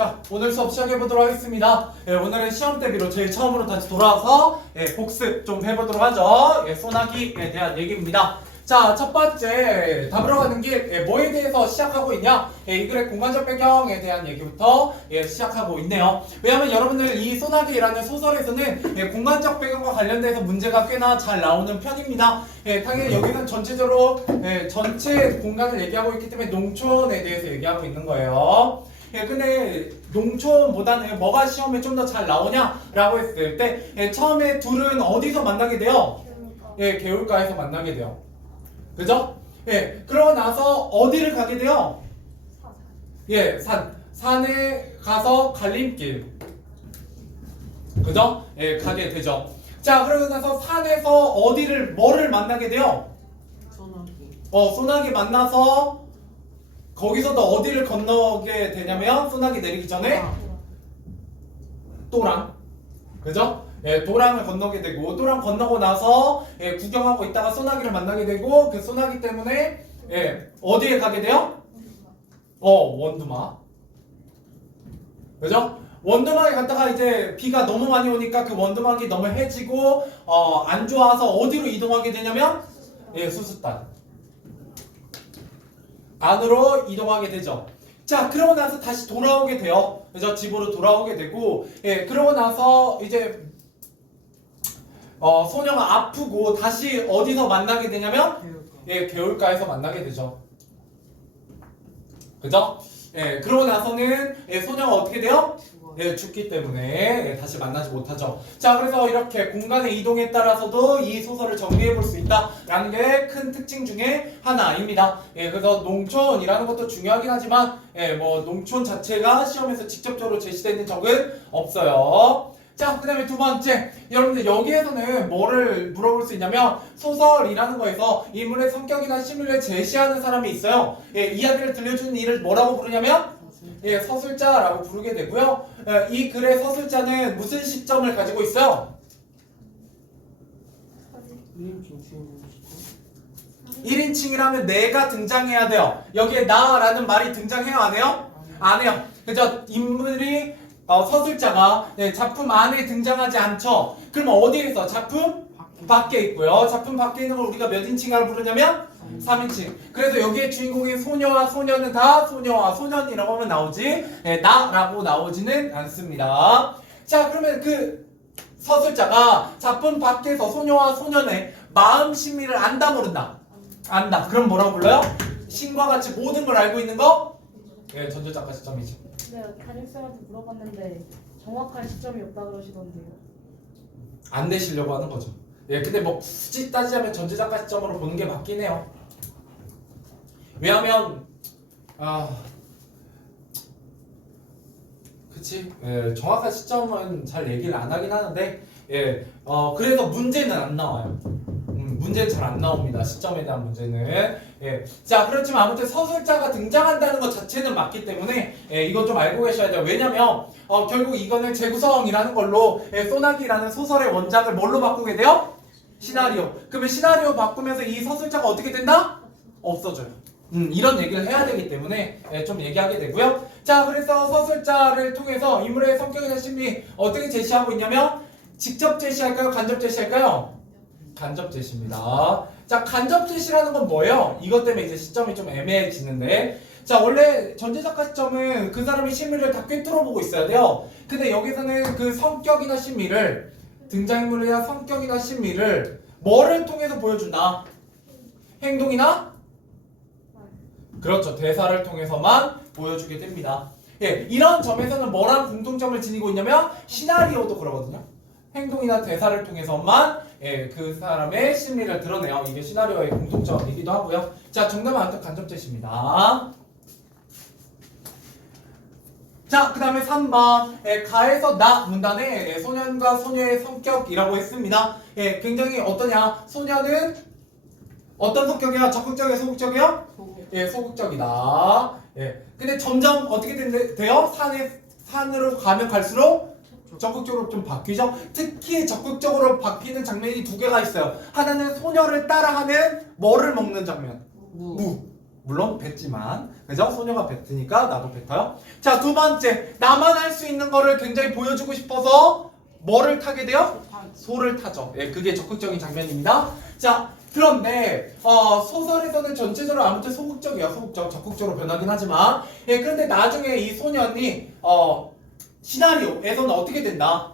자, 오늘 수업 시작해보도록 하겠습니다. 오늘은 시험 대비로 제일 처음으로 다시 돌아와서 복습 좀 해보도록 하죠. 소나기에 대한 얘기입니다. 자, 첫 번째 답으로 가는 길 뭐에 대해서 시작하고 있냐? 이 글의 공간적 배경에 대한 얘기부터 시작하고 있네요. 왜냐하면 여러분들 이 소나기라는 소설에서는 공간적 배경과 관련돼서 문제가 꽤나 잘 나오는 편입니다. 당연히 여기는 전체적으로 전체 공간을 얘기하고 있기 때문에 농촌에 대해서 얘기하고 있는 거예요. 근데 농촌보다는 뭐가 시험에 좀 더 잘 나오냐라고 했을 때 처음에 둘은 어디서 만나게 돼요? 개울가에서 만나게 돼요. 그죠? 그러고 나서 어디를 가게 돼요? 산에 가서 갈림길. 그죠? 가게 되죠. 자, 그러고 나서 산에서 뭐를 만나게 돼요? 소나기 만나서 거기서도 어디를 건너게 되냐면 소나기 내리기 전에 또랑. 그죠? 도랑을 건너게 되고 도랑 건너고 나서 구경하고 있다가 소나기를 만나게 되고 그 소나기 때문에 어디에 가게 돼요? 원두막. 그죠? 원두막에 갔다가 이제 비가 너무 많이 오니까 그 원두막이 너무 해지고 안 좋아서 어디로 이동하게 되냐면 수숫단 안으로 이동하게 되죠. 자, 그러고 나서 다시 돌아오게 돼요. 그죠? 집으로 돌아오게 되고 그러고 나서 이제 소녀가 아프고 다시 어디서 만나게 되냐면 개울가에서 만나게 되죠. 그죠? 그러고 나서는 소녀가 어떻게 돼요? 죽기 때문에 다시 만나지 못하죠. 자, 그래서 이렇게 공간의 이동에 따라서도 이 소설을 정리해 볼 수 있다라는 게 큰 특징 중에 하나입니다. 그래서 농촌이라는 것도 중요하긴 하지만 뭐 농촌 자체가 시험에서 직접적으로 제시되는 적은 없어요. 자, 그 다음에 두 번째, 여러분들 여기에서는 뭐를 물어볼 수 있냐면 소설이라는 거에서 인물의 성격이나 심리를 제시하는 사람이 있어요. 이야기를 들려주는 이를 뭐라고 부르냐면 서술자라고 부르게 되고요. 이 글의 서술자는 무슨 시점을 가지고 있어요? 1인칭이라면 내가 등장해야 돼요. 여기에 나라는 말이 등장해요? 안 해요? 안 해요. 그죠? 인물이 서술자가 작품 안에 등장하지 않죠. 그러면 어디에 있어? 작품 밖에 있고요. 작품 밖에 있는 걸 우리가 몇 인칭이라고 부르냐면 3인칭. 그래서 여기에 주인공인 소녀와 소녀는 다 소녀와 소년이라고 하면 나오지 나라고 나오지는 않습니다. 자, 그러면 그 서술자가 작품 밖에서 소녀와 소년의 마음 심리를 안다 모른다? 안다. 그럼 뭐라고 불러요? 신과 같이 모든 걸 알고 있는 거? 전제작가 시점이지. 네, 담임쌤한테 물어봤는데 정확한 시점이 없다 그러시던데요. 안 내시려고 하는 거죠. 근데 뭐 굳이 따지자면 전제작가 시점으로 보는 게 맞긴 해요. 왜냐면 그치? 정확한 시점은 잘 얘기를 안 하긴 하는데 그래서 문제는 안 나와요. 문제는 잘 안 나옵니다. 시점에 대한 문제는. 자, 그렇지만 아무튼 서술자가 등장한다는 것 자체는 맞기 때문에 이건 좀 알고 계셔야 돼요. 왜냐면 결국 이거는 재구성이라는 걸로 소나기라는 소설의 원작을 뭘로 바꾸게 돼요? 시나리오. 그러면 시나리오 바꾸면서 이 서술자가 어떻게 된다? 없어져요. 이런 얘기를 해야 되기 때문에 좀 얘기하게 되고요. 자, 그래서 서술자를 통해서 인물의 성격이나 심리 어떻게 제시하고 있냐면 직접 제시할까요? 간접 제시할까요? 간접 제시입니다. 자, 간접 제시라는 건 뭐예요? 이것 때문에 이제 시점이 좀 애매해지는데, 자, 원래 전제작가 시점은 그 사람의 심리를 다 꿰뚫어 보고 있어야 돼요. 근데 여기서는 그 성격이나 심리를, 등장인물이나 성격이나 심리를 뭐를 통해서 보여준다? 행동이나? 그렇죠. 대사를 통해서만 보여주게 됩니다. 이런 점에서는 뭐랑 공통점을 지니고 있냐면 시나리오도 그러거든요. 행동이나 대사를 통해서만 그 사람의 심리를 드러내요. 이게 시나리오의 공통점이기도 하고요. 자, 정답은 아무튼 간접 제시입니다. 자, 그 다음에 3번 가에서 나 문단에 소년과 소녀의 성격이라고 했습니다. 굉장히 어떠냐? 소녀는 어떤 성격이야? 적극적이야? 소극적이야? 소극적이다. 근데 점점 어떻게 돼요? 산으로 가면 갈수록 적극적으로 좀 바뀌죠. 특히 적극적으로 바뀌는 장면이 두 개가 있어요. 하나는 소녀를 따라가면 뭐를 먹는 장면? 무. 물론 뱉지만 그죠? 소녀가 뱉으니까 나도 뱉어요. 자, 두 번째, 나만 할 수 있는 거를 굉장히 보여주고 싶어서 뭐를 타게 돼요? 소를 타죠. 예, 그게 적극적인 장면입니다. 자, 그런데 소설에서는 전체적으로 아무튼 소극적이에요. 소극적, 적극적으로 변하긴 하지만 예, 그런데 나중에 이 소년이 시나리오에서는 어떻게 된다?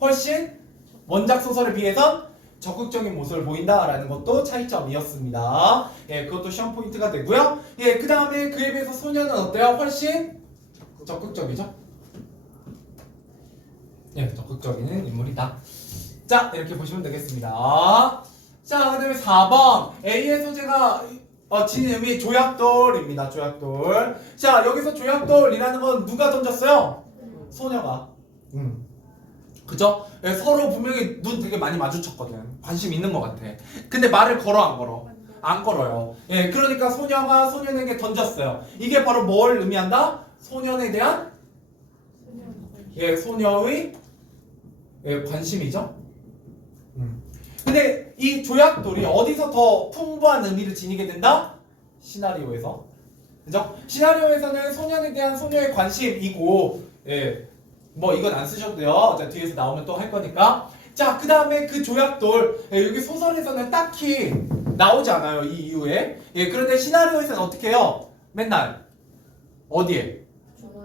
훨씬 원작 소설에 비해선 적극적인 모습을 보인다라는 것도 차이점이었습니다. 예, 그것도 시험 포인트가 되고요. 예, 그 다음에 그에 비해서 소년은 어때요? 훨씬 적극적이죠? 예, 적극적인 인물이다. 자, 이렇게 보시면 되겠습니다. 자, 그 다음에 4번. A의 소재가 지닌 의미 조약돌입니다. 조약돌. 자, 여기서 조약돌이라는 건 누가 던졌어요? 소녀가. 그죠? 예, 서로 분명히 눈 되게 많이 마주쳤거든. 관심 있는 것 같아. 근데 말을 걸어, 안 걸어? 안 걸어요. 예, 그러니까 소녀가 소년에게 던졌어요. 이게 바로 뭘 의미한다? 소년에 대한 예, 소녀의 예, 관심이죠. 근데 이 조약돌이 어디서 더 풍부한 의미를 지니게 된다? 시나리오에서. 그죠? 시나리오에서는 소년에 대한 소녀의 관심이고, 예, 뭐 이건 안 쓰셔도 돼요. 자, 뒤에서 나오면 또 할 거니까. 자, 그 다음에 그 조약돌, 예, 여기 소설에서는 딱히 나오지 않아요. 이 이후에. 예, 그런데 시나리오에서는 어떻게 해요? 맨날 어디에?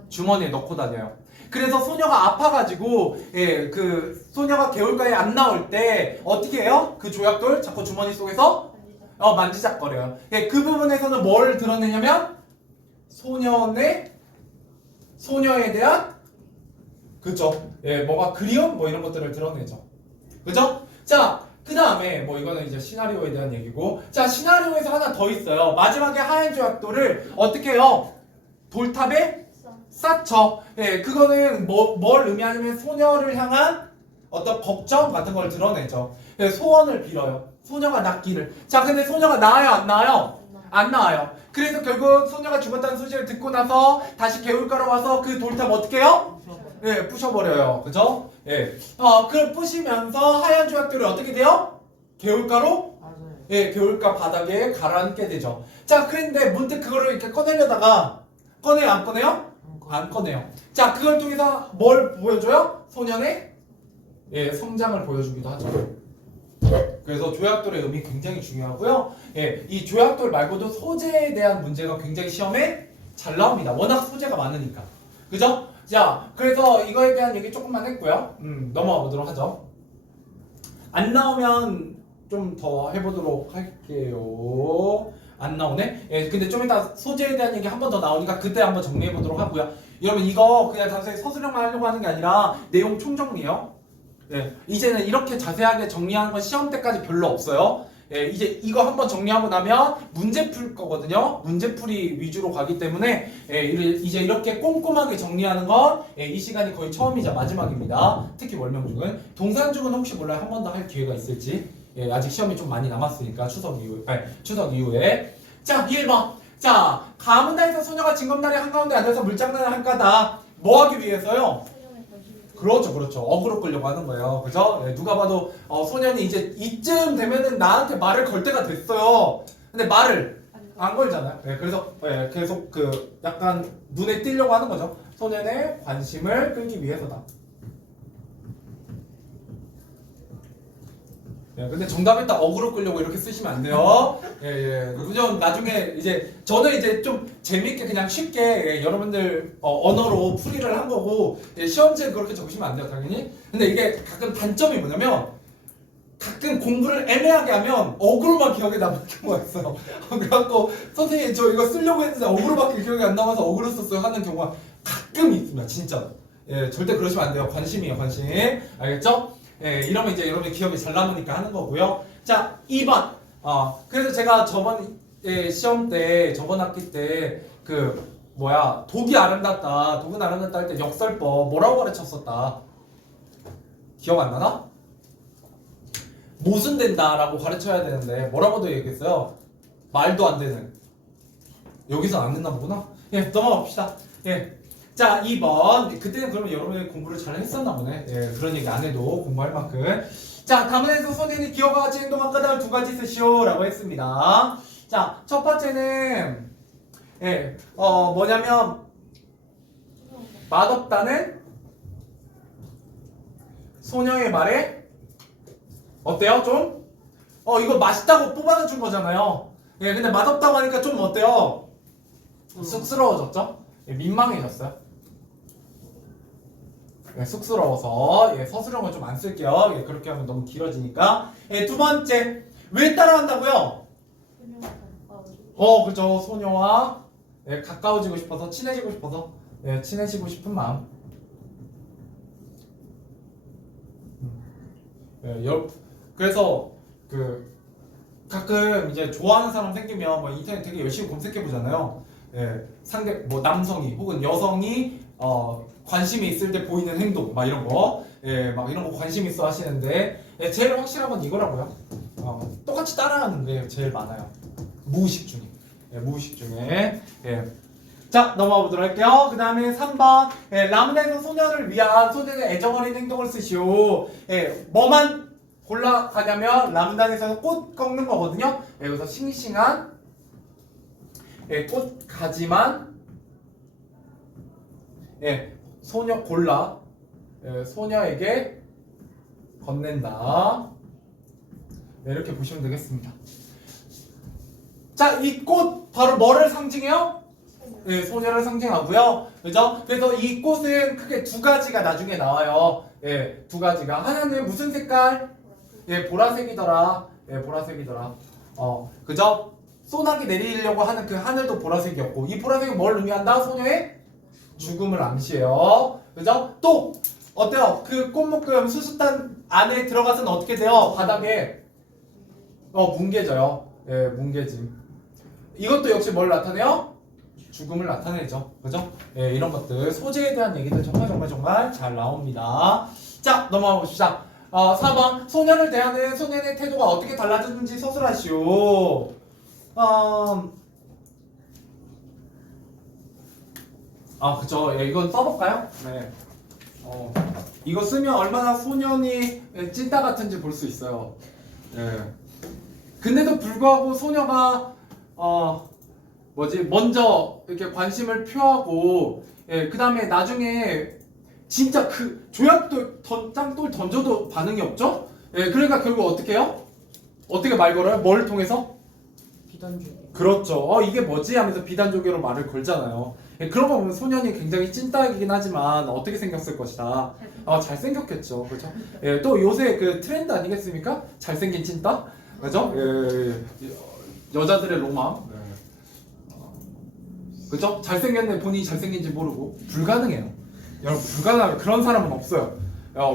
주머니에 넣고 다녀요. 그래서 소녀가 아파가지고 예, 그 소녀가 개울가에 안 나올 때 어떻게 해요? 그 조약돌 자꾸 주머니 속에서 만지작거려요. 예, 그 부분에서는 뭘 드러내냐면 소녀에 대한 그죠? 예, 뭐가 그리움 뭐 이런 것들을 드러내죠. 그죠? 자, 그 다음에 뭐 이거는 이제 시나리오에 대한 얘기고, 자, 시나리오에서 하나 더 있어요. 마지막에 하얀 조약돌을 어떻게 해요? 돌탑에 쌓죠. 예, 그거는 뭘 의미하냐면 소녀를 향한 어떤 걱정 같은 걸 드러내죠. 예, 소원을 빌어요. 소녀가 낫기를. 자, 근데 소녀가 나아요, 안 나아요? 안 나아요. 그래서 결국 소녀가 죽었다는 소식을 듣고 나서 다시 개울가로 와서 그 돌탑 어떻게 해요? 예, 부셔버려요. 그죠? 예. 그걸 부시면서 하얀 조약돌이 어떻게 돼요? 개울가로? 예, 개울가 바닥에 가라앉게 되죠. 자, 그런데 문득 그거를 이렇게 꺼내려다가 꺼내요, 안 꺼내요? 안 꺼내요. 자, 그걸 통해서 뭘 보여줘요? 소년의 예, 성장을 보여주기도 하죠. 그래서 조약돌의 의미 굉장히 중요하고요. 예, 이 조약돌 말고도 소재에 대한 문제가 굉장히 시험에 잘 나옵니다. 워낙 소재가 많으니까. 그죠? 자, 그래서 이거에 대한 얘기 조금만 했고요. 넘어가 보도록 하죠. 안 나오면 좀 더 해보도록 할게요. 안 나오네? 예, 근데 좀 이따 소재에 대한 얘기 한 번 더 나오니까 그때 한번 정리해 보도록 하고요. 여러분 이거 그냥 단순히 서술형만 하려고 하는 게 아니라 내용 총정리요. 예, 이제는 이렇게 자세하게 정리하는 건 시험 때까지 별로 없어요. 예, 이제 이거 한번 정리하고 나면 문제 풀 거거든요. 문제풀이 위주로 가기 때문에 예, 이제 이렇게 꼼꼼하게 정리하는 건 이 시간이 거의 처음이자 마지막입니다. 특히 월명중은. 동산중은 혹시 몰라요. 한 번 더 할 기회가 있을지. 예, 아직 시험이 좀 많이 남았으니까 추석 이후에. 자, 1번. 자, 가문다에서 소녀가 징검다리 한가운데 앉아서 물장난을 한 까다. 뭐 하기 위해서요? 그렇죠. 어그로 끌려고 하는 거예요. 그죠? 예, 누가 봐도 소년이 이제 이쯤 되면은 나한테 말을 걸 때가 됐어요. 근데 말을 안 걸잖아요. 예, 그래서 계속 그 약간 눈에 띄려고 하는 거죠. 소년의 관심을 끌기 위해서다. 예, 근데 정답에다 어그로 끌려고 이렇게 쓰시면 안 돼요. 예. 그죠? 나중에 이제 저는 이제 좀 재밌게 그냥 쉽게 예, 여러분들 언어로 풀이를 한 거고 예, 시험지에 그렇게 적으시면 안 돼요, 당연히. 근데 이게 가끔 단점이 뭐냐면 가끔 공부를 애매하게 하면 어그로만 기억에 남는 경우가 있어요. 그래갖고 선생님 저 이거 쓰려고 했는데 어그로밖에 기억이 안 남아서 어그로 썼어요 하는 경우가 가끔 있습니다, 진짜. 예, 절대 그러시면 안 돼요. 관심이에요, 관심. 알겠죠? 예, 이러면 이제 여러분이 기억이 잘 남으니까 하는 거고요. 자, 2번. 그래서 제가 저번 시험 때, 저번 학기 때, 독이 아름답다, 독은 아름답다 할 때 역설법 뭐라고 가르쳤었다? 기억 안 나나? 모순된다라고 가르쳐야 되는데, 뭐라고도 얘기했어요? 말도 안 되는. 여기서 안 됐나 보구나? 예, 넘어가 봅시다. 예. 자, 2번. 그때는 그러면 여러분이 공부를 잘 했었나 보네. 예, 그런 얘기 안 해도 공부할 만큼. 자, 다문에서 소년이 기어과 같이 행동한 까닭을 두 가지 쓰시오 라고 했습니다. 자, 첫 번째는 예, 뭐냐면 맛없다는 소녀의 말에 어때요? 좀? 이거 맛있다고 뽑아서 준 거잖아요. 예, 근데 맛없다고 하니까 좀 어때요? 쑥스러워졌죠? 예, 민망해졌어요. 예, 쑥스러워서 서술형을 좀 안 쓸게요. 예, 그렇게 하면 너무 길어지니까. 예, 두 번째, 왜 따라한다고요? 그죠. 소녀와 가까워지고 싶어서, 친해지고 싶어서, 친해지고 싶은 마음. 그래서 가끔 이제 좋아하는 사람 생기면 뭐 인터넷 되게 열심히 검색해 보잖아요. 상대 뭐 남성이 혹은 여성이 관심이 있을 때 보이는 행동 막 이런 거, 막 이런 거 관심 있어 하시는데 제일 확실한 건 이거라고요. 똑같이 따라하는 게 제일 많아요. 무의식 중에. 무의식 중에. 자, 넘어가 보도록 할게요. 그 다음에 3번. 라문에서 소녀를 위한 소녀의 애정어린 행동을 쓰시오. 뭐만 골라가냐면 라문단에서는 꽃 꺾는 거거든요. 그래서 싱싱한 꽃가지만 소녀 골라 소녀에게 건넨다. 이렇게 보시면 되겠습니다. 자, 이 꽃 바로 뭐를 상징해요? 소녀를 상징하고요. 그죠? 그래서 이 꽃은 크게 두 가지가 나중에 나와요. 두 가지가. 하나는 무슨 색깔? 보라색이더라. 보라색이더라. 그죠? 소나기 내리려고 하는 그 하늘도 보라색이었고, 이 보라색은 뭘 의미한다? 소녀의 죽음을 암시해요. 그죠? 또 어때요? 그 꽃묶음 수수단 안에 들어가서는 어떻게 돼요? 바닥에 뭉개져요. 뭉개짐. 이것도 역시 뭘 나타내요? 죽음을 나타내죠. 그죠? 이런 것들 소재에 대한 얘기들 정말 잘 나옵니다. 자, 넘어가 봅시다. 4번. 소녀를 대하는 소년의 태도가 어떻게 달라졌는지 서술하시오. 그쵸. 이건 써볼까요? 네. 이거 쓰면 얼마나 소년이 찐따 같은지 볼 수 있어요. 근데도 불구하고 소녀가 먼저 이렇게 관심을 표하고, 그 다음에 나중에 진짜 그 조약돌 짱돌 던져도 반응이 없죠? 그러니까 결국 어떻게 해요? 어떻게 말 걸어요? 뭘 통해서? 비단주. 그렇죠. 이게 뭐지? 하면서 비단조개로 말을 걸잖아요. 그런 거 보면 소년이 굉장히 찐따이긴 하지만 어떻게 생겼을 것이다. 잘생겼겠죠. 그렇죠? 또 요새 그 트렌드 아니겠습니까? 잘생긴 찐따? 그죠? 여자들의 로망. 그죠? 잘생겼는데 본인이 잘생긴지 모르고 불가능해요. 여러분, 불가능해요. 그런 사람은 없어요.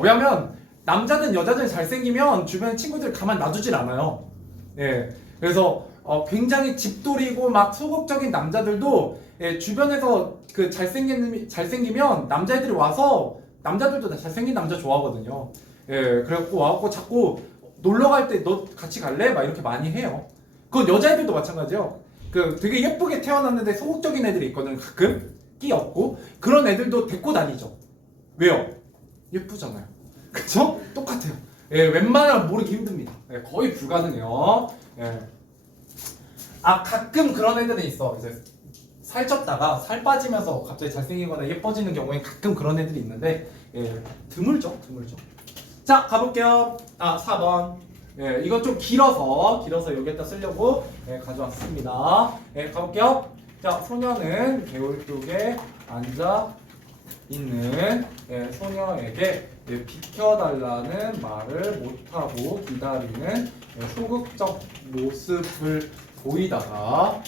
왜냐면 남자든 여자든 잘생기면 주변 친구들 가만 놔두질 않아요. 그래서 굉장히 집돌이고 막 소극적인 남자들도 주변에서 그 잘생기면 남자애들이 와서, 남자들도 다 잘생긴 남자 좋아하거든요. 그래갖고 와갖고 자꾸 놀러 갈 때 너 같이 갈래? 막 이렇게 많이 해요. 그건 여자애들도 마찬가지예요. 되게 예쁘게 태어났는데 소극적인 애들이 있거든. 가끔 끼 없고 그런 애들도 데리고 다니죠. 왜요? 예쁘잖아요. 그쵸? 똑같아요. 웬만하면 모르기 힘듭니다. 거의 불가능해요. 가끔 그런 애들은 있어. 이제 살쪘다가 살 빠지면서 갑자기 잘생기거나 예뻐지는 경우에 가끔 그런 애들이 있는데 드물죠. 자, 가볼게요. 4번. 이건 좀 길어서 여기에다 쓰려고 가져왔습니다. 가볼게요. 자, 소녀는 개울 쪽에 앉아 있는 소녀에게 비켜달라는 말을 못하고 기다리는 소극적 모습을 보이다가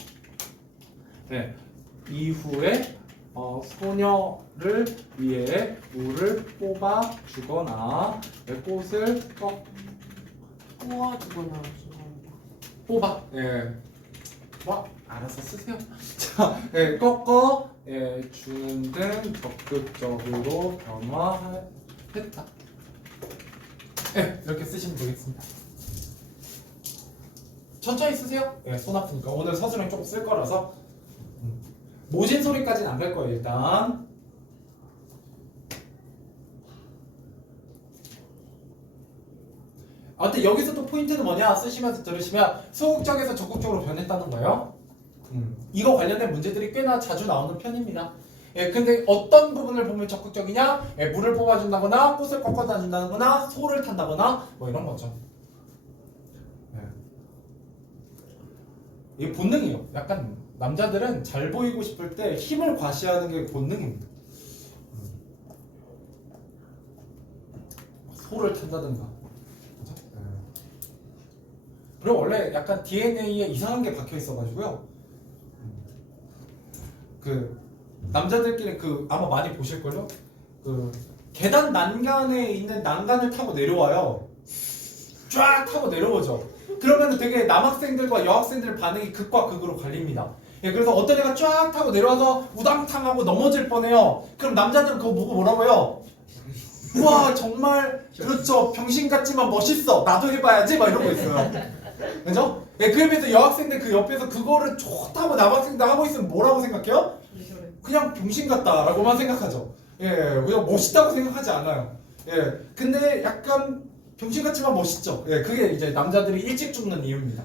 이후에 소녀를 위해 물을 뽑아 주거나 꽃을 꼬아주거나 뽑아 알아서 쓰세요. 자, 꺾어 주는 등 적극적으로 변화했다. 이렇게 쓰시면 되겠습니다. 천천히 쓰세요. 손 아프니까. 오늘 서술형 조금 쓸 거라서 모진 소리까지는 안 갈 거예요. 일단 근데 여기서 또 포인트는 뭐냐 쓰시면서 들으시면 소극적에서 적극적으로 변했다는 거예요. 이거 관련된 문제들이 꽤나 자주 나오는 편입니다. 예, 근데 어떤 부분을 보면 적극적이냐? 예, 물을 뽑아준다거나 꽃을 꺾어다 준다거나 소를 탄다거나 뭐 이런 거죠. 예. 이게 본능이에요. 약간 남자들은 잘 보이고 싶을 때 힘을 과시하는 게 본능입니다. 소를 탄다든가. 그죠? 예. 그리고 원래 약간 DNA에 이상한 게 박혀 있어가지고요. 그 남자들끼리 그 아마 많이 보실걸요? 그 계단 난간에 있는 난간을 타고 내려와요. 쫙 타고 내려오죠. 그러면 되게 남학생들과 여학생들 반응이 극과 극으로 갈립니다. 예, 그래서 어떤 애가 쫙 타고 내려와서 우당탕하고 넘어질 뻔해요. 그럼 남자들은 그거 보고 뭐라고 해요? 우와 정말 그렇죠. 병신 같지만 멋있어. 나도 해봐야지 막 이러고 있어요. 그죠? 예, 그에 비해서 여학생들 그 옆에서 그거를 좋다고 남학생들 하고 있으면 뭐라고 생각해요? 그냥 병신 같다라고만 생각하죠. 예, 그냥 멋있다고 생각하지 않아요. 예, 근데 약간 병신 같지만 멋있죠. 예, 그게 이제 남자들이 일찍 죽는 이유입니다.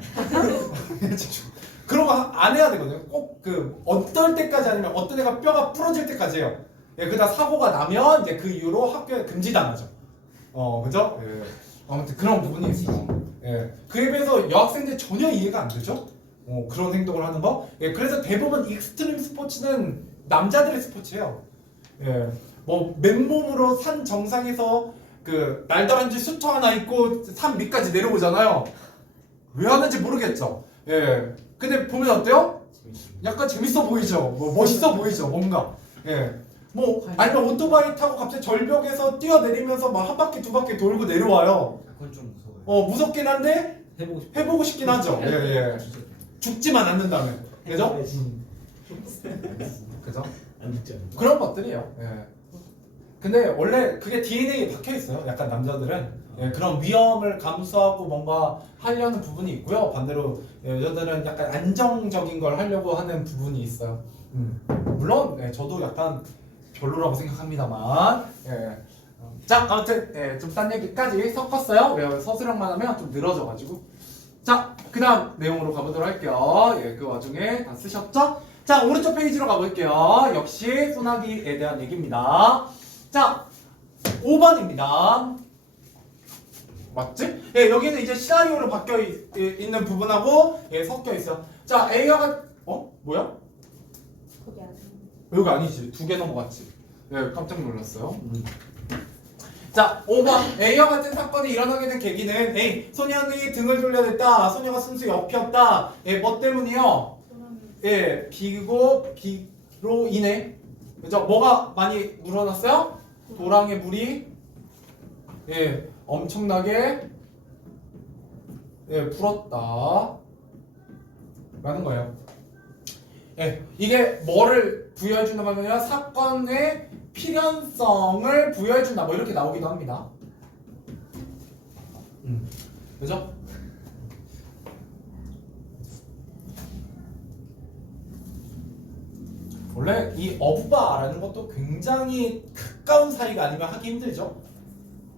일찍 죽. 그런 거 안 해야 되거든요. 꼭 그 어떨 때까지 아니면 어떤 애가 뼈가 부러질 때까지 해요. 예, 그다 사고가 나면 이제 그 이후로 학교에 금지당하죠. 그죠? 예. 아무튼 그런 부분이 있어요. 예, 그에 비해서 여학생들 전혀 이해가 안 되죠. 그런 행동을 하는 거. 예, 그래서 대부분 익스트림 스포츠는 남자들의 스포츠예요. 예, 뭐 맨몸으로 산 정상에서 그 날다람쥐 수터 하나 입고 산 밑까지 내려오잖아요. 왜 하는지 모르겠죠. 예, 근데 보면 어때요? 약간 재밌어 보이죠. 뭐 멋있어 보이죠. 뭔가. 예, 뭐 아니면 오토바이 타고 갑자기 절벽에서 뛰어내리면서 막 한 바퀴 두 바퀴 돌고 내려와요. 그건 좀 무서워요. 무섭긴 한데 해보고 싶긴 하죠. 예, 예. 진짜. 죽지만 않는다면. 그죠? 그죠? 안 죽지 않는 거. 그런 것들이에요. 예. 근데 원래 그게 DNA에 박혀 있어요. 약간 남자들은 예, 그런 위험을 감수하고 뭔가 하려는 부분이 있고요. 반대로 여자들은 약간 안정적인 걸 하려고 하는 부분이 있어요. 물론 예, 저도 약간 별로라고 생각합니다만. 예. 자, 아무튼 예, 좀 딴 얘기까지 섞었어요. 왜 서술형만 하면 좀 늘어져가지고. 자, 그다음 내용으로 가보도록 할게요. 예, 그 와중에 다 쓰셨죠? 자, 오른쪽 페이지로 가볼게요. 역시 소나기에 대한 얘기입니다. 자, 5번입니다. 맞지? 예, 여기는 이제 시나리오로 바뀌어 있는 부분하고 예, 섞여 있어요. 자, A가 뭐야? 거기 안 여기 아니지. 두 개 넘어갔지. 예, 깜짝 놀랐어요. 자, 5번. A와 같은 사건이 일어나게 된 계기는 A. 소년이 등을 돌려댔다. 소녀가 순수 엎였다. 예, 뭐 때문이요? 예, 비로 인해. 그죠? 뭐가 많이 물어났어요? 도랑의 물이 예, 엄청나게 예, 불었다. 라는 거예요. 예, 이게 뭐를 부여해준다 하면 사건의 필연성을 부여해준다. 뭐 이렇게 나오기도 합니다. 그죠? 원래 이 어부바라는 것도 굉장히 가까운 사이가 아니면 하기 힘들죠?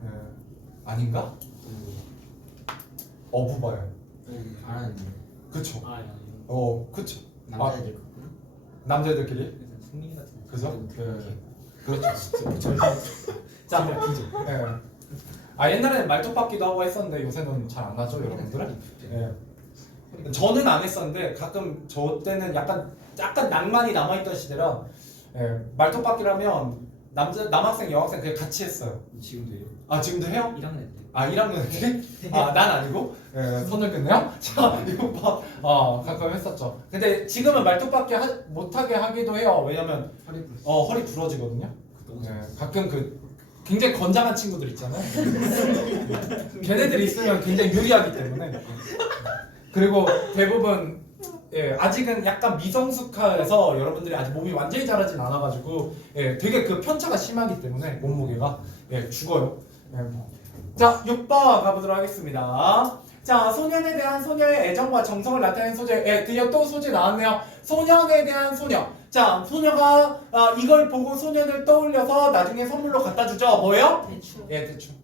예. 아닌가? 어부바요. 안 하는데. 그쵸? 아, 아니요. 그쵸. 남자들 그렇구나. 남자들끼리? 그래서 승민이 같은 거. 그죠? 그렇죠. 절대. 자, 예. 옛날에는 말뚝박기도 하고 했었는데 요새는 잘 안 하죠, 여러분들은? 예. 저는 안 했었는데 가끔 저 때는 약간 낭만이 남아있던 시대라 예. 말뚝박기라면 남학생, 여학생 그냥 같이 했어요. 지금도 해요? 아, 지금도 해요? 1학년 때. 1학년 애들이? 난 아니고? 예, 손을 긋네요? 자, 이거 봐. 가끔 했었죠. 근데 지금은 말뚝박기 못하게 하기도 해요. 왜냐면 허리 부러졌어. 허리 부러지거든요. 너무 예, 가끔 굉장히 건장한 친구들 있잖아요. 걔네들이 있으면 굉장히 유리하기 때문에. 그리고 대부분 예, 아직은 약간 미성숙해서 여러분들이 아직 몸이 완전히 자라진 않아가지고 예, 되게 그 편차가 심하기 때문에 몸무게가 예, 죽어요. 예. 자, 6번 가보도록 하겠습니다. 자, 소년에 대한 소녀의 애정과 정성을 나타내는 소재. 예, 드디어 또 소재 나왔네요. 소년에 대한 소녀. 자, 소녀가 이걸 보고 소년을 떠올려서 나중에 선물로 갖다 주죠. 뭐예요? 대충. 예, 대충.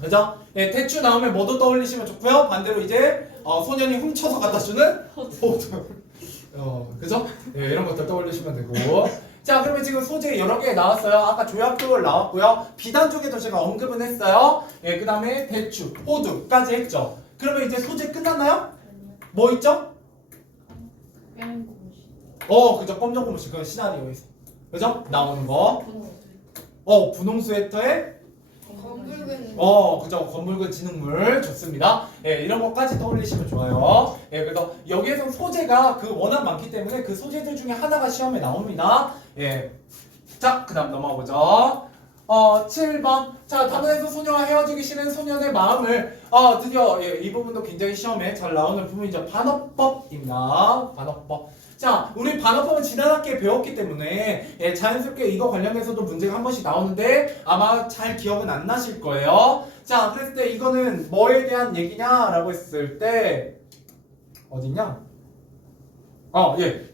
그죠? 예, 대충 나오면 뭐도 떠올리시면 좋고요. 반대로 이제 소년이 훔쳐서 갖다 주는 포도. 그죠? 예, 이런 것들 떠올리시면 되고. 자, 그러면 지금 소재 여러 개 나왔어요. 아까 조약돌 나왔고요. 비단 쪽에도 제가 언급은 했어요. 예, 그 다음에 대추, 호두까지 했죠. 그러면 이제 소재 끝났나요? 아니요. 뭐 있죠? 뺑 고무신. 그죠? 검정 고무신. 그건 시나리오에서. 그죠? 나오는 거. 분홍. 분홍 스웨터에 검붉은. 그죠. 검붉은 진흙물 좋습니다. 예, 이런 것까지 떠올리시면 좋아요. 예, 그래서 여기에서 소재가 워낙 많기 때문에 그 소재들 중에 하나가 시험에 나옵니다. 예. 자, 그 다음 넘어가보죠. 7번. 자, 단원에서 소녀와 헤어지기 싫은 소년의 마음을, 드디어, 예, 이 부분도 굉장히 시험에 잘 나오는 부분이죠. 반어법입니다. 반어법. 자, 우리 반어법은 지난 학기에 배웠기 때문에, 예, 자연스럽게 이거 관련해서도 문제가 한 번씩 나오는데, 아마 잘 기억은 안 나실 거예요. 자, 그랬을 때 이거는 뭐에 대한 얘기냐라고 했을 때, 어딨냐? 예.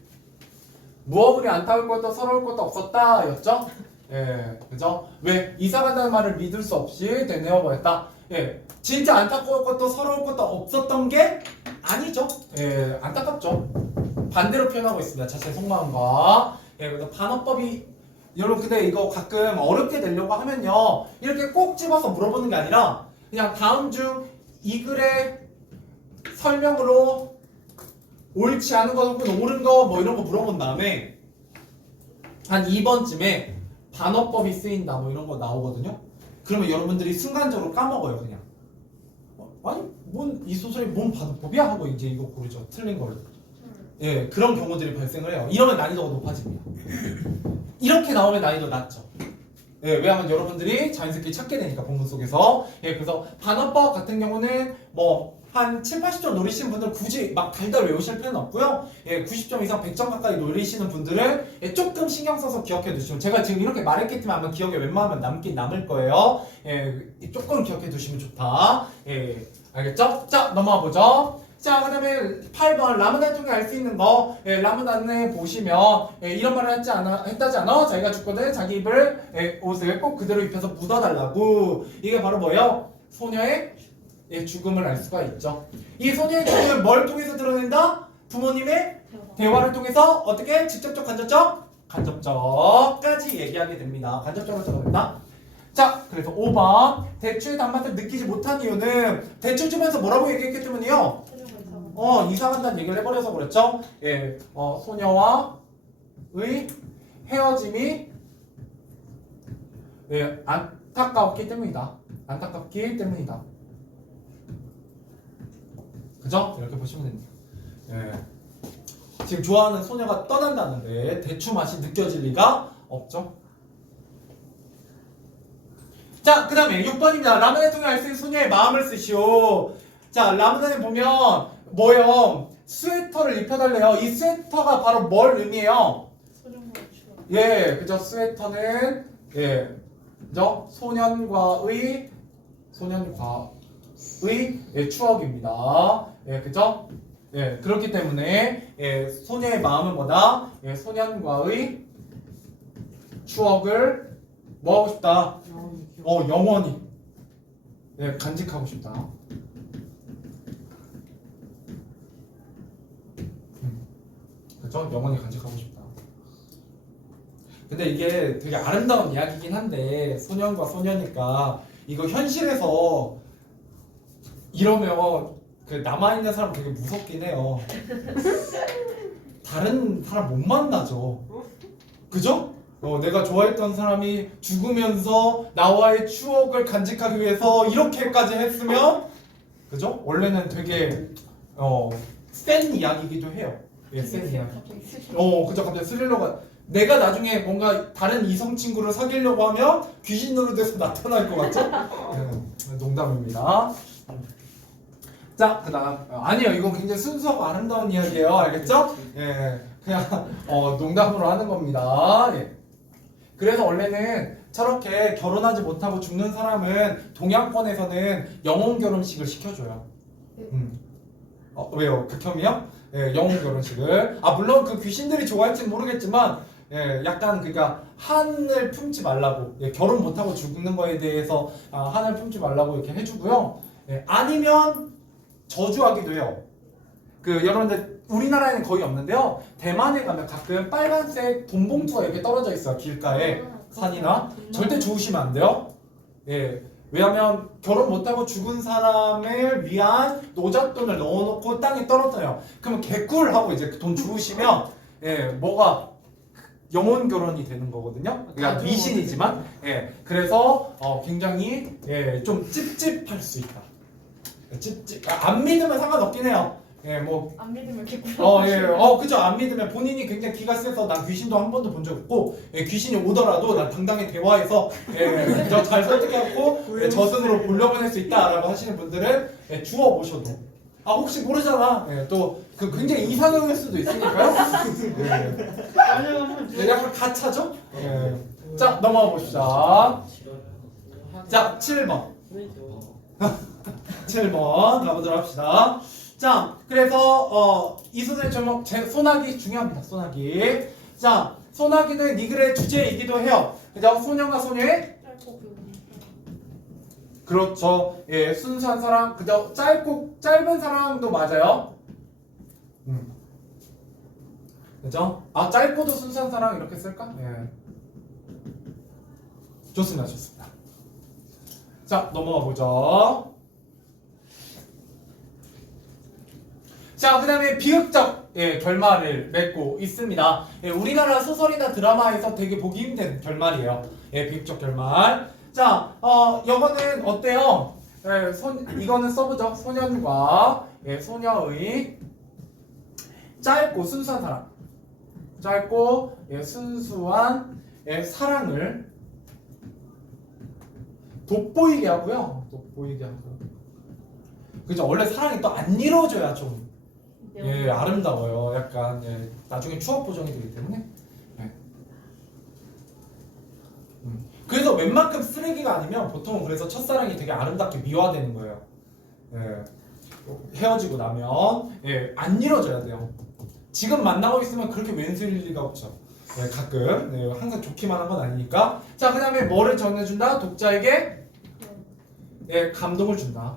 무어물이 안타울 것도 서러울 것도 없었다 였죠? 예, 그죠? 왜? 이사 간다는 말을 믿을 수 없이 되뇌어버렸다. 예, 진짜 안타까울 것도 서러울 것도 없었던 게 아니죠. 예, 안타깝죠. 반대로 표현하고 있습니다. 자신의 속마음과. 예, 그래서 반어법이 여러분 근데 이거 가끔 어렵게 내려고 하면요 이렇게 꼭 집어서 물어보는 게 아니라 그냥 다음 중 이 글의 설명으로 옳지 않은 거 혹은 옳은 거 뭐 이런 거 물어본 다음에 한 2번쯤에 반어법이 쓰인다 뭐 이런 거 나오거든요. 그러면 여러분들이 순간적으로 까먹어요 그냥. 아니 뭔 이 소설이 뭔 반어법이야 하고 이제 이거 고르죠. 틀린 거를. 예, 그런 경우들이 발생을 해요. 이러면 난이도가 높아집니다. 이렇게 나오면 난이도 낮죠. 예, 왜냐하면 여러분들이 자연스럽게 찾게 되니까 본문 속에서. 예, 그래서 반어법 같은 경우는 뭐 한 7, 80점 노리시는 분들 굳이 막 달달 외우실 필요는 없고요. 예, 90점 이상 100점 가까이 노리시는 분들은 예, 조금 신경 써서 기억해 두시면 제가 지금 이렇게 말했기 때문에 아마 기억에 웬만하면 남긴 남을 거예요. 예, 조금 기억해 두시면 좋다. 예, 알겠죠? 자, 넘어가 보죠. 자, 그 다음에 8번 라마단 통해 알 수 있는 거. 예, 라마단에 보시면 예, 이런 말을 했다지 않아? 자기가 죽거든 자기 입을 옷을 꼭 그대로 입혀서 묻어달라고. 이게 바로 뭐예요? 소녀의 죽음을 알 수가 있죠. 이 소녀의 죽음을 뭘 통해서 드러낸다? 부모님의 대화를 통해서 어떻게? 직접적, 간접적? 간접적까지 얘기하게 됩니다. 간접적으로 드러낸다. 자, 그래서 5번 대추의 단맛을 느끼지 못한 이유는 대추 주면서 뭐라고 얘기했기 때문이요? 이상한다는 얘기를 해버려서 그랬죠. 예, 소녀와의 헤어짐이 안타깝기 때문이다. 안타깝기 때문이다. 그죠? 이렇게 보시면 됩니다. 예. 지금 좋아하는 소녀가 떠난다는데 대추 맛이 느껴질 리가 없죠. 자, 그 다음에 6번입니다. 라마단을 통해 알 수 있는 소녀의 마음을 쓰시오. 자, 라마단에 보면 뭐예요? 스웨터를 입혀달래요. 이 스웨터가 바로 뭘 의미해요? 소년과 추억. 예, 그죠? 스웨터는 그죠? 소년과의 추억입니다. 예, 그죠? 예, 그렇기 때문에 소녀의 마음은 뭐다? 소년과의 추억을 뭐 하고 싶다? 영원히 간직하고 싶다. 그죠? 영원히 간직하고 싶다. 근데 이게 되게 아름다운 이야기긴 한데 소년과 소녀니까 이거 현실에서 이러면 그 남아있는 사람 되게 무섭긴 해요. 다른 사람 못 만나죠. 그죠? 내가 좋아했던 사람이 죽으면서 나와의 추억을 간직하기 위해서 이렇게까지 했으면 그죠? 원래는 되게 센 이야기이기도 해요. 예, 센 이야기. 그죠? 갑자기 스릴러가 내가 나중에 뭔가 다른 이성 친구를 사귀려고 하면 귀신으로 돼서 나타날 것 같죠? 농담입니다. 자, 그 다음 아니에요. 이건 굉장히 순수하고 아름다운 이야기예요. 알겠죠? 예, 그냥 농담으로 하는 겁니다. 예. 그래서 원래는 저렇게 결혼하지 못하고 죽는 사람은 동양권에서는 영혼 결혼식을 시켜줘요. 왜요? 극혐이요? 예, 영혼 결혼식을. 물론 그 귀신들이 좋아할지는 모르겠지만 약간 그러니까 한을 품지 말라고 결혼 못하고 죽는 거에 대해서 한을 품지 말라고 이렇게 해주고요. 아니면 저주하기도 해요. 그 여러분들 우리나라에는 거의 없는데요. 대만에 가면 가끔 빨간색 돈봉투가 이렇게 떨어져 있어요. 길가에 산이나 절대 주우시면 안 돼요. 예. 왜냐하면 결혼 못하고 죽은 사람을 위한 노잣돈을 넣어놓고 땅에 떨어져요. 그러면 개꿀하고 이제 돈 주우시면 예 뭐가 영혼 결혼이 되는 거거든요. 그러니까 미신이지만 예 그래서 굉장히 좀 찝찝할 수 있다. 찝찝 안 믿으면 상관없긴 해요. 예 뭐 안 믿으면 개꿀. 그죠. 안 믿으면 본인이 굉장히 기가 세서 난 귀신도 한 번도 본 적 없고 귀신이 오더라도 난 당당히 대화해서 잘 설득해갖고 저승으로 돌려보낼 수 있다라고 하시는 분들은 주워 보셔도 혹시 모르잖아. 또 그 굉장히 이상형일 수도 있으니까요. 약간 가차죠. 자 넘어가 봅시다. 자 7번 7번 가보도록 합시다. 자, 그래서 이 소설의 제목 소나기 중요합니다. 소나기. 자, 소나기는 이 글의 주제이기도 해요. 그죠? 소년과 소녀의 그렇죠. 예, 순수한 사랑. 그죠? 짧은 사랑도 맞아요. 그죠? 짧고도 순수한 사랑 이렇게 쓸까? 예. 좋습니다. 좋습니다. 자, 넘어가 보죠. 자, 그 다음에 비극적 결말을 맺고 있습니다. 우리나라 소설이나 드라마에서 되게 보기 힘든 결말이에요. 비극적 결말. 자, 이거는 어때요? 이거는 써보죠. 소년과 소녀의 짧고 순수한 사랑. 짧고 순수한 사랑을 돋보이게 하고요. 돋보이게 하고. 그죠? 원래 사랑이 또 안 이루어져야 좀 아름다워요. 약간 나중에 추억 보정이 되기 때문에. 그래서 웬만큼 쓰레기가 아니면 보통은 그래서 첫사랑이 되게 아름답게 미화되는 거예요. 헤어지고 나면 안 이루어져야 돼요. 지금 만나고 있으면 그렇게 왼수일 리가 없죠. 가끔 항상 좋기만 한 건 아니니까. 자, 그 다음에 뭐를 전해준다? 독자에게 감동을 준다.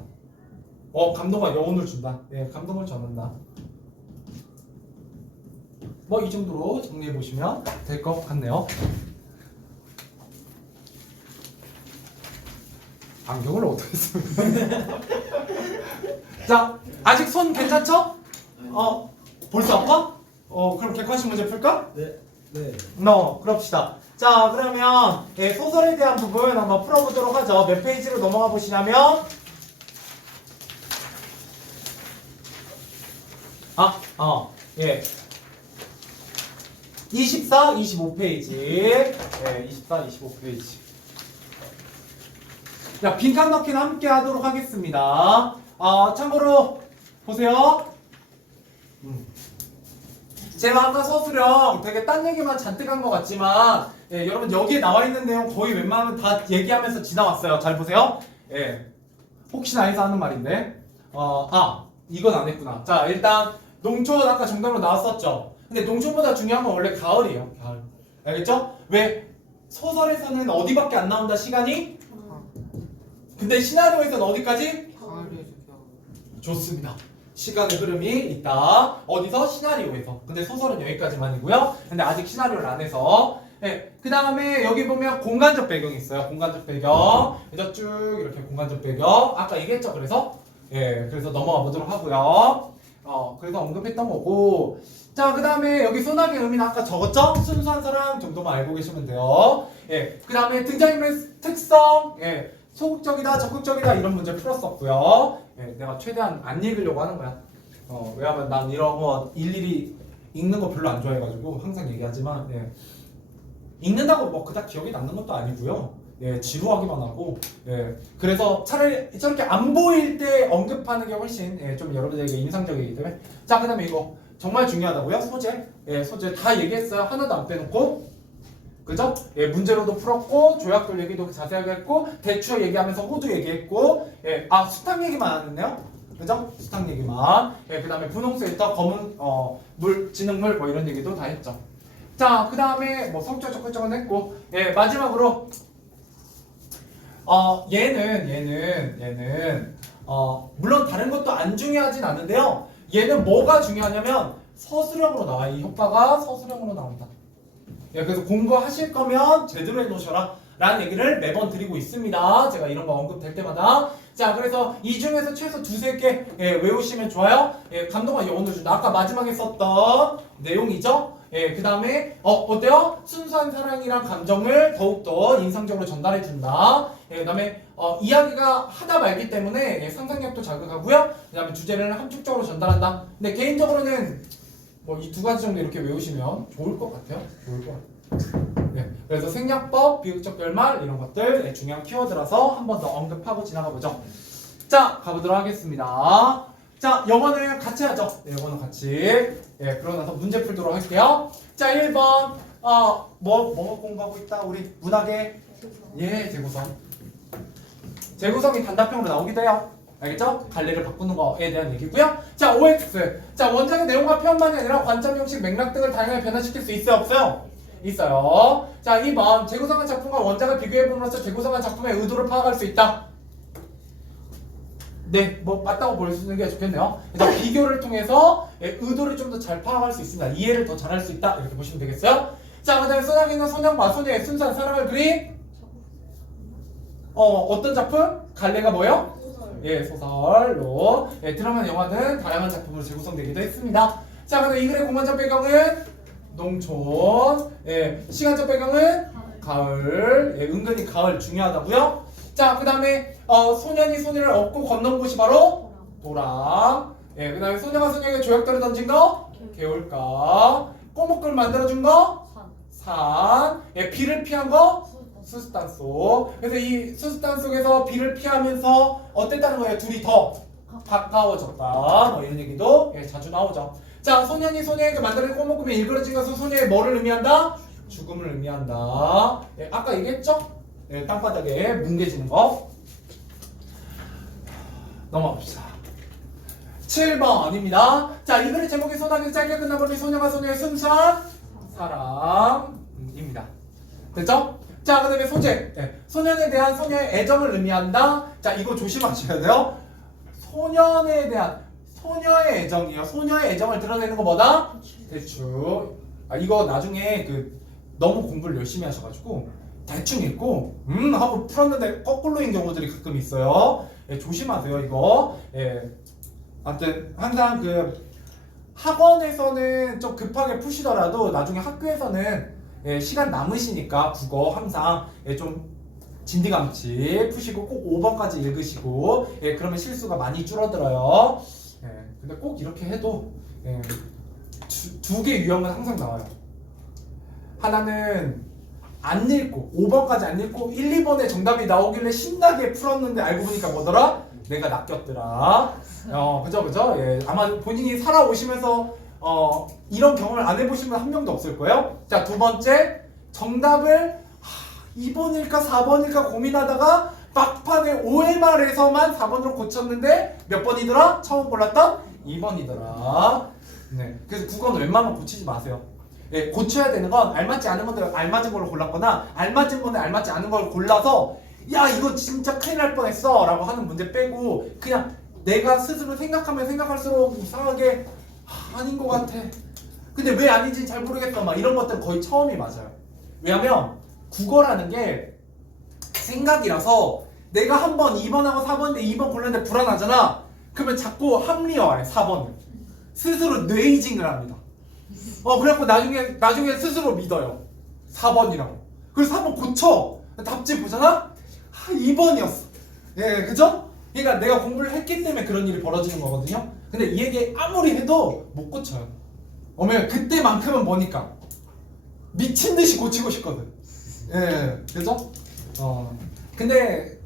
감동과 여운을 준다. 감동을 전한다. 뭐 이 정도로 정리해 보시면 될 것 같네요. 안경을 어떻게 씁니까? 자, 아직 손 괜찮죠? 벌써 아파? 그럼 객관식 문제 풀까? 네. 그럽시다. 자, 그러면 소설에 대한 부분 한번 풀어보도록 하죠. 몇 페이지로 넘어가 보시냐면 24, 25페이지. 24, 25페이지. 자, 빈칸 넣기는 함께 하도록 하겠습니다. 참고로 보세요. 제가 아까 서술형 되게 딴 얘기만 잔뜩 한 것 같지만 여러분 여기에 나와 있는 내용 거의 웬만하면 다 얘기하면서 지나왔어요. 잘 보세요. 혹시나 해서 하는 말인데 이건 안 했구나. 자, 일단 농촌 아까 정답으로 나왔었죠. 근데 농촌보다 중요한 건 원래 가을이에요. 가을. 알겠죠? 왜? 소설에서는 어디밖에 안 나온다 시간이? 근데 시나리오에서는 어디까지? 좋습니다. 시간의 흐름이 있다. 어디서? 시나리오에서. 근데 소설은 여기까지만이고요. 근데 아직 시나리오를 안 해서. 그 다음에 여기 보면 공간적 배경이 있어요. 공간적 배경. 그래서 쭉 이렇게 공간적 배경. 아까 얘기했죠. 그래서 넘어가 보도록 하고요. 그래서 언급했던 거고. 자, 그 다음에 여기 소나기 의미는 아까 적었죠? 순수한 사람 정도만 알고 계시면 돼요. 그 다음에 등장인물의 특성. 소극적이다, 적극적이다 이런 문제 풀었었고요. 내가 최대한 안 읽으려고 하는 거야. 왜냐면 난 이런 거 일일이 읽는 거 별로 안 좋아해가지고 항상 얘기하지만 읽는다고 뭐 그닥 기억이 남는 것도 아니고요. 지루하기만 하고. 그래서 차라리 저렇게 안 보일 때 언급하는 게 훨씬 좀 여러분들에게 인상적이기 때문에. 자, 그 다음에 이거 정말 중요하다고요. 소재. 소재 다 얘기했어요. 하나도 안 빼놓고. 그죠? 문제로도 풀었고 조약돌 얘기도 자세하게 했고 대추 얘기하면서 호두 얘기했고 수탕 얘기만 안 했네요. 그죠? 수탕 얘기만. 그 다음에 분홍색부터 검은 물, 진흙물 뭐 이런 얘기도 다 했죠. 자, 그 다음에 뭐 성적 적극적은 했고 마지막으로 얘는 물론 다른 것도 안 중요하진 않은데요. 얘는 뭐가 중요하냐면 서술형으로 나와. 이 효과가 서술형으로 나온다. 예, 그래서 공부하실 거면 제대로 해놓으셔라 라는 얘기를 매번 드리고 있습니다. 제가 이런 거 언급될 때마다. 자, 그래서 이 중에서 최소 두세 개 외우시면 좋아요. 예, 감동과 여운을 준다. 아까 마지막에 썼던 내용이죠. 예, 그 다음에 어때요? 순수한 사랑이란 감정을 더욱더 인상적으로 전달해 준다. 예, 그 다음에 이야기가 하다 말기 때문에 상상력도 자극하고요. 그 다음에 주제를 함축적으로 전달한다. 근데 개인적으로는 뭐 이 두 가지 정도 이렇게 외우시면 좋을 것 같아요. 좋을 것 같아요. 네, 그래서 생략법, 비극적 결말 이런 것들 중요한 키워드라서 한 번 더 언급하고 지나가 보죠. 자, 가보도록 하겠습니다. 자, 영어는 같이 하죠. 네, 영어는 같이. 예, 그러고 나서 문제 풀도록 할게요. 자, 1번. 뭐 공부하고 있다? 우리 문학의 재구성. 재구성이 단답형으로 나오기도 해요. 알겠죠? 갈래를 바꾸는 거에 대한 얘기고요. 자, OX. 자, 원작의 내용과 표현만이 아니라 관점, 형식, 맥락 등을 다양하게 변화시킬 수 있어요? 없어요? 있어요. 자, 2번. 재구성한 작품과 원작을 비교해봄으로써 재구성한 작품의 의도를 파악할 수 있다. 네, 뭐 맞다고 볼 수 있는 게 좋겠네요. 그래서 비교를 통해서 의도를 좀 더 잘 파악할 수 있습니다. 이해를 더 잘할 수 있다. 이렇게 보시면 되겠어요. 자, 그 다음에 소녀는 소년과 소녀의 순수한 사랑을 그린 어떤 작품? 갈래가 뭐요? 예, 소설로. 예, 드라마, 영화는 다양한 작품으로 재구성되기도 했습니다. 자, 그다음 이 글의 공간적 배경은 농촌. 예, 시간적 배경은 가을. 예, 은근히 가을 중요하다고요. 자, 그다음에 소년이 소녀를 업고 건넌 곳이 바로 도랑. 예, 그다음에 소녀가 소녀에게 조약돌을 던진 거 개울가. 꼬목걸 만들어준 거 산. 예, 비를 피한 거 수수단 속. 그래서 이 수수단 속에서 비를 피하면서 어땠다는 거예요? 둘이 더 가까워졌다. 뭐 이런 얘기도 자주 나오죠. 자, 소년이 소녀에게 만드는 꼬목꿈이 일그러진 것은 소녀의 뭐를 의미한다? 죽음을 의미한다. 예, 아까 얘기했죠? 예, 땅바닥에 뭉개지는 거. 넘어갑시다. 7번입니다. 자, 이 글의 제목이 소나기 짧게 끝나버린 소녀가 소녀의 순수한 사랑입니다. 됐죠? 자, 그 다음에 소재. 네. 소년에 대한 소녀의 애정을 의미한다. 자, 이거 조심하셔야 돼요. 소년에 대한 소녀의 애정이요. 소녀의 애정을 드러내는 거 뭐다? 대충. 이거 나중에 너무 공부를 열심히 하셔가지고 대충 읽고 하고 풀었는데 거꾸로인 경우들이 가끔 있어요. 예, 조심하세요, 이거. 예. 아무튼 항상 학원에서는 좀 급하게 푸시더라도 나중에 학교에서는 시간 남으시니까 국어 항상 좀 진디감치 푸시고 꼭 5번까지 읽으시고 그러면 실수가 많이 줄어들어요. 근데 꼭 이렇게 해도 두 개 유형은 항상 나와요. 하나는 안 읽고 5번까지 안 읽고 1, 2번에 정답이 나오길래 신나게 풀었는데 알고 보니까 뭐더라? 내가 낚였더라. 그죠? 예, 아마 본인이 살아오시면서 이런 경험을 안 해보신 분 한 명도 없을 거예요. 자, 두 번째, 정답을 2번일까 4번일까 고민하다가 막판에 OMR에서만 4번으로 고쳤는데 몇 번이더라? 처음 골랐던 2번이더라. 네, 그래서 국어는 웬만하면 고치지 마세요. 예, 고쳐야 되는 건 알맞지 않은 건데 알맞은 걸로 골랐거나 알맞은 건데 알맞지 않은 걸 골라서 야, 이거 진짜 큰일 날 뻔했어 라고 하는 문제 빼고 그냥 내가 스스로 생각하면 생각할수록 이상하게 아닌 것 같아. 근데 왜 아닌지 잘 모르겠어. 막 이런 것들은 거의 처음이 맞아요. 왜냐면 국어라는 게 생각이라서 내가 한 번 2번하고 4번인데 2번 골랐는데 불안하잖아. 그러면 자꾸 합리화해 4번을. 스스로 뇌이징을 합니다. 그래갖고 나중에 스스로 믿어요. 4번이라고. 그래서 4번 고쳐. 답지 보잖아? 2번이었어. 예, 그죠? 그러니까 내가 공부를 했기 때문에 그런 일이 벌어지는 거거든요. 근데 이 얘기 아무리 해도 못 고쳐요. 그때만큼은 뭐니까 미친 듯이 고치고 싶거든. 예, 그죠? 근데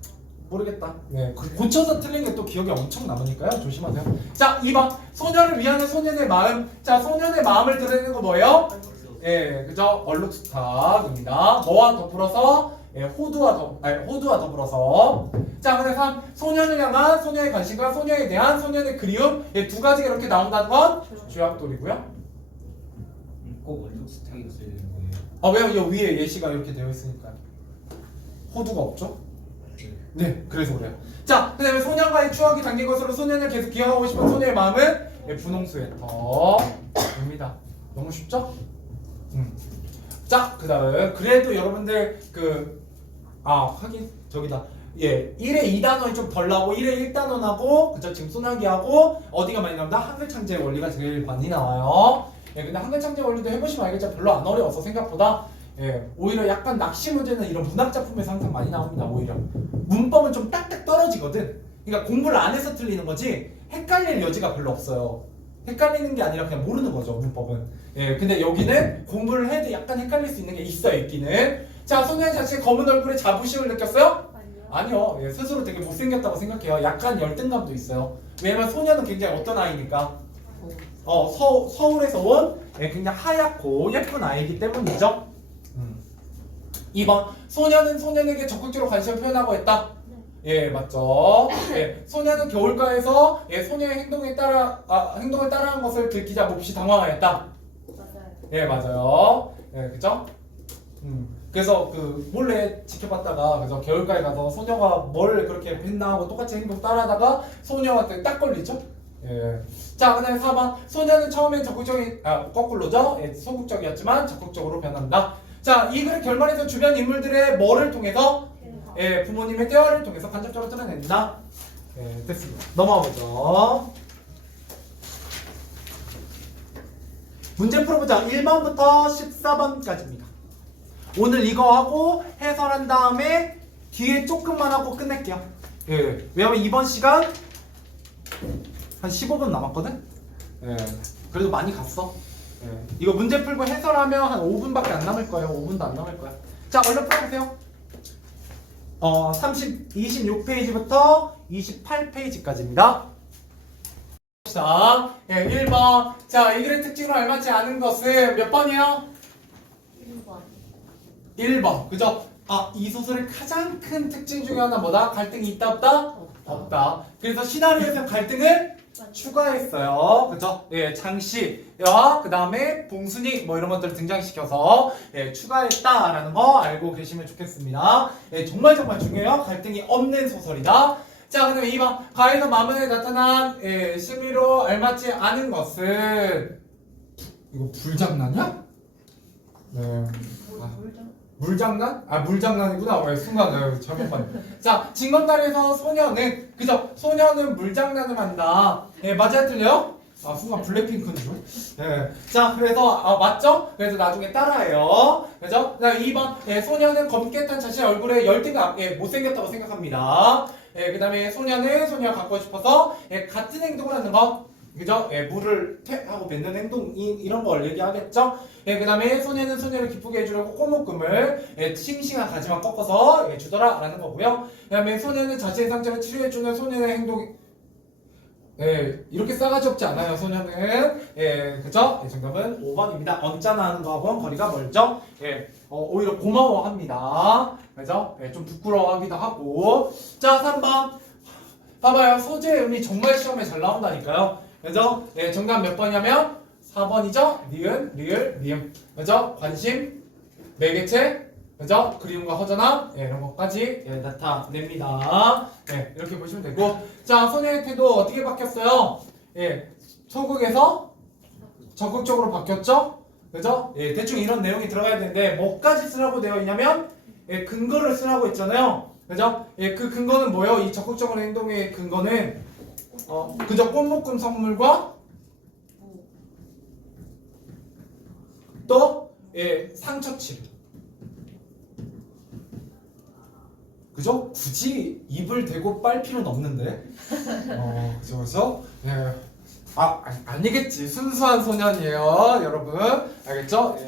모르겠다. 예, 고쳐서 틀린 게 또 기억에 엄청 남으니까요. 조심하세요. 자, 2번 소녀를 위하는 소년의 마음. 자, 소년의 마음을 드러내는 거 뭐예요? 예, 그죠? 얼룩스탁입니다. 뭐와 더불어서 호두와 더불어서. 자, 그다음 3. 소년을 향한 소녀의 관심과 소녀에 대한 소년의 그리움. 두 가지가 이렇게 나온다는 건 조약돌이고요. 꼭 얼룩스탁이었어야 되는 거예요. 왜요? 이 위에 예시가 이렇게 되어 있으니까. 호두가 없죠? 네, 그래서 그래요. 자, 그 다음에 소년과의 추억이 담긴 것으로 소년을 계속 기억하고 싶은 소녀의 마음은 분홍수의 터입니다. 너무 쉽죠? 자, 그다음 그래도 여러분들 하긴 저기다. 예, 1에 2단원이 좀 덜 나오고 1에 1단원 하고 그죠? 지금 소나기하고 어디가 많이 나온다? 한글창제 원리가 제일 많이 나와요. 예, 근데 한글창제 원리도 해보시면 알겠죠? 별로 안 어려워서 생각보다 예, 오히려 약간 낚시 문제는 이런 문학 작품에서 항상 많이 나옵니다. 오히려 문법은 좀 딱딱 떨어지거든. 그러니까 공부를 안 해서 틀리는 거지 헷갈릴 여지가 별로 없어요. 헷갈리는 게 아니라 그냥 모르는 거죠, 문법은. 예, 근데 여기는 공부를 해도 약간 헷갈릴 수 있는 게 있어요, 있기는. 자, 소년 자신의 검은 얼굴에 자부심을 느꼈어요? 아니요. 예, 스스로 되게 못생겼다고 생각해요. 약간 열등감도 있어요. 왜냐면 소년은 굉장히 어떤 아이니까? 서울에서 온 굉장히 하얗고 예쁜 아이이기 때문이죠. 2번. 소년은 소년에게 적극적으로 관심을 표현하고 했다. 예, 맞죠. 예, 소년은 겨울가에서 소녀의 행동을 따라한 것을 들키자 몹시 당황하였다. 맞아요. 예, 맞아요. 예, 그죠? 그래서 몰래 지켜봤다가 그래서 겨울가에 가서 소녀가 뭘 그렇게 했나 하고 똑같이 행동 따라하다가 소녀한테 딱 걸리죠. 예. 자, 그다음에 4번. 소녀는 처음엔 거꾸로죠. 예, 소극적이었지만 적극적으로 변한다. 자, 이 글의 결말에서 주변 인물들의 뭐를 통해서 예, 부모님의 대화를 통해서 간접적으로 드러낸다. 예, 됐습니다. 넘어가 보죠. 문제 풀어보자. 1번부터 14번까지입니다. 오늘 이거 하고 해설한 다음에 뒤에 조금만 하고 끝낼게요. 예, 왜냐면 이번 시간 한 15분 남았거든? 예, 그래도 많이 갔어. 예, 이거 문제 풀고 해설하면 한 5분밖에 안 남을 거예요. 5분도 안 남을 거야. 자, 얼른 풀어보세요. 26페이지부터 28페이지까지입니다. 봅시다. 예, 1번. 자, 이 글의 특징으로 알맞지 않은 것은 몇 번이에요? 1번. 그죠? 이 소설의 가장 큰 특징 중에 하나 뭐다? 갈등이 있다 없다? 없다. 그래서 시나리오에서 갈등을 추가했어요. 그죠? 예, 장씨와 그 다음에 봉순이 뭐 이런 것들을 등장시켜서 추가했다라는 거 알고 계시면 좋겠습니다. 예, 정말 중요해요. 갈등이 없는 소설이다. 자, 그다음에 2번. 가에서 마문에 나타난 심리로 알맞지 않은 것은 이거 불장난이야? 네. 물장난? 물장난이구나. 순간 잘못 봤네. 자, 징검다리에서 소녀는 그죠? 소녀는 물장난을 한다. 예, 맞아요, 틀려요? 순간 블랙핑크인 줄. 예. 자, 그래서 맞죠? 그래서 나중에 따라해요. 그죠? 자, 2번. 소녀는 검게 탄 자신의 얼굴에 열등감, 못생겼다고 생각합니다. 그다음에 소녀가 갖고 싶어서 같은 행동을 하는 것. 그죠? 물을 하고 뱉는 행동 이런 걸 얘기하겠죠? 그다음에 소녀는 소녀를 기쁘게 해주려고 꼬목금을 싱싱한 가지만 꺾어서 주더라 라는 거고요. 그다음에 소녀는 자신의 상처를 치료해주는 소녀의 행동이 이렇게 싸가지 없지 않아요. 소녀는 그죠? 정답은 5번입니다. 언짢아 하는 거하고는 거리가 멀죠? 오히려 고마워합니다. 그죠? 좀 부끄러워하기도 하고. 자, 3번 봐봐요. 소재의 의미 정말 시험에 잘 나온다니까요. 그죠? 정답 몇 번이냐면 4번이죠? 니은, 리을, 니은. 그죠? 관심, 매개체, 그죠? 그리움과 허전함, 이런 것까지 나타냅니다. 이렇게 보시면 되고. 자, 소녀의 태도 어떻게 바뀌었어요? 소극에서 적극적으로 바뀌었죠? 그죠? 대충 이런 내용이 들어가야 되는데 뭐까지 쓰라고 되어 있냐면 근거를 쓰라고 했잖아요. 그죠? 그 근거는 뭐예요? 이 적극적인 행동의 근거는 그저 꽃묶음 선물과 또 상처 치료. 그죠? 굳이 입을 대고 빨 필요는 없는데. 그래서 아니겠지. 순수한 소년이에요, 여러분. 알겠죠?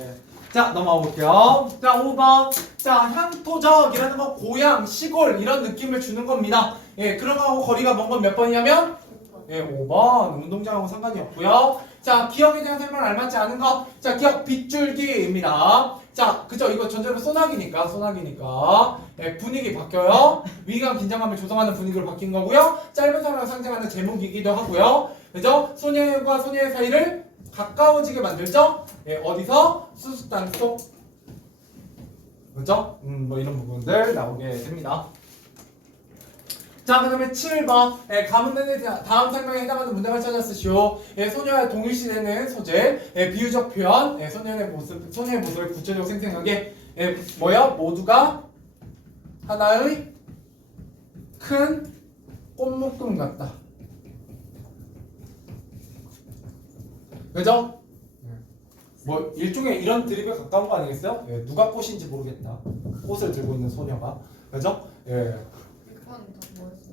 자, 넘어가 볼게요. 자, 5번. 자, 향토적이라는 건 고향, 시골 이런 느낌을 주는 겁니다. 그런 거하고 거리가 먼 건 몇 번이냐면 5번. 운동장하고 상관이 없고요. 자, 기억에 대한 설명을 알맞지 않은 거. 자, 기억 빗줄기입니다. 자, 그죠? 이거 전제로 소나기니까 분위기 바뀌어요. 위기감, 긴장감을 조성하는 분위기로 바뀐 거고요. 짧은 사랑을 상징하는 제목이기도 하고요. 그죠? 소녀와 소녀의 사이를 가까워지게 만들죠? 어디서? 수수단 속. 그죠? 뭐 이런 부분들 나오게 됩니다. 자, 그 다음에 7번. 가문의 다음 설명에 해당하는 문장을 찾아 쓰시오. 소녀와 동일시되는 소재, 비유적 표현, 소녀의 모습을 구체적으로 생생하게, 모두가 하나의 큰 꽃묶음 같다. 그죠? 뭐 일종의 이런 드립에 가까운 거 아니겠어요? 누가 꽃인지 모르겠다. 꽃을 들고 있는 소녀가. 그죠?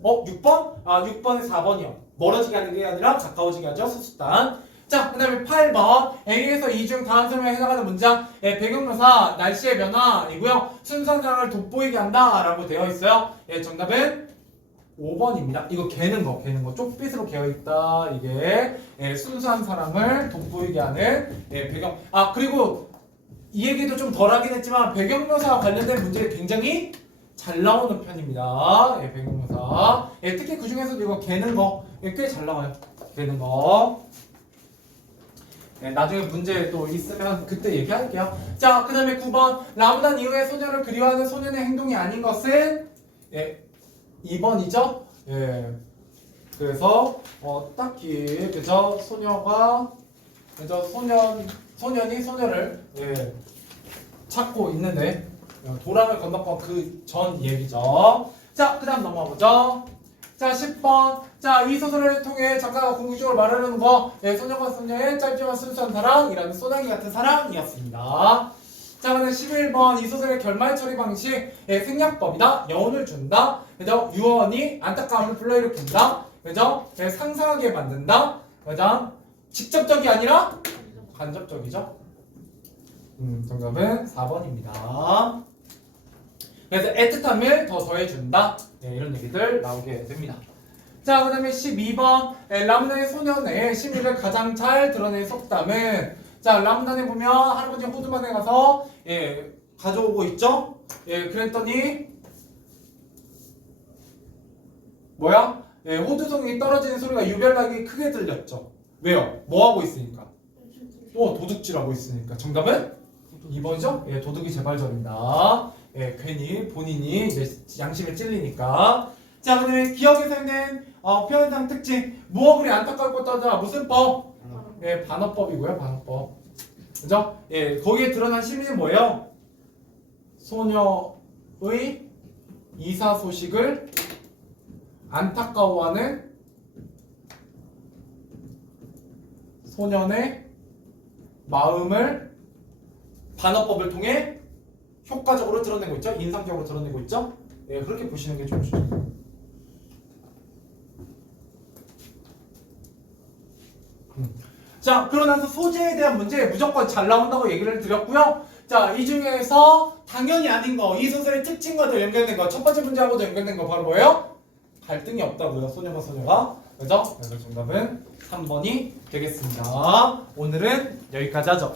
6번? 6번에 4번이요. 멀어지게 하는 게 아니라 가까워지게 하죠. 수수단. 자, 그 다음에 8번. A에서 이 중 다음 설명에 해당하는 문장. 배경묘사, 날씨의 변화이고요. 순수한 사랑을 돋보이게 한다. 라고 되어 있어요. 정답은 5번입니다. 이거 개는 거. 쪽빛으로 개어있다. 이게 순수한 사랑을 돋보이게 하는 배경. 그리고 이 얘기도 좀 덜 하긴 했지만 배경묘사와 관련된 문제가 굉장히 잘 나오는 편입니다. 배경묘사. 특히 그 중에서도 이거 개는 거 꽤 잘 나와요. 개는 거. 나중에 문제 또 있으면 그때 얘기할게요. 자, 그 다음에 9번. 라마단 이후에 소녀를 그리워하는 소년의 행동이 아닌 것은 2번이죠. 그래서 딱히 그저 소녀가 그저 소년이 소녀를 찾고 있는데 도랑을 건너건 그 전 얘기죠. 자, 그 다음 넘어가보죠. 자, 10번. 자, 이 소설을 통해 작가가 궁극적으로 말하려는 거, 소녀가 소녀의 짧지만 순수한 사랑이라는 소나기 같은 사랑이었습니다. 자, 그다음 11번. 이 소설의 결말 처리 방식, 생략법이다. 여운을 준다. 그죠? 유언이 안타까움을 불러일으킨다. 그죠? 상상하게 만든다. 그죠? 직접적이 아니라 간접적이죠. 정답은 4번입니다. 그래서 애틋함을 더 더해준다. 이런 얘기들 나오게 됩니다. 자, 그 다음에 12번. 람단의 소년의 심리를 가장 잘 드러낸 속담은, 자, 람단에 보면 할아버지 호두만에 가서 가져오고 있죠. 그랬더니 뭐야? 호두송이 떨어지는 소리가 유별나게 크게 들렸죠. 왜요? 뭐 하고 있으니까? 도둑질하고 있으니까. 정답은 2번이죠? 도둑이 재발절입니다. 괜히 본인이 이제 양심에 찔리니까. 자, 그 다음에 기억에 사용된 표현상 특징. 무엇 그리 안타까울 것도 하더라. 무슨 법? 반어법이고요. 반어법. 그죠? 거기에 드러난 심리는 뭐예요? 소녀의 이사 소식을 안타까워하는 소년의 마음을 반어법을 통해 효과적으로 드러내고 있죠. 인상적으로 드러내고 있죠. 그렇게 보시는 게 좋죠. 자, 그러고 나서 소재에 대한 문제 무조건 잘 나온다고 얘기를 드렸고요. 자, 이 중에서 당연히 아닌 거, 이 소설의 특징과도 연결된 거, 첫 번째 문제하고도 연결된 거 바로 뭐예요? 갈등이 없다고요. 소녀가 소녀가. 그죠? 그래서 정답은 3번이 되겠습니다. 오늘은 여기까지 하죠.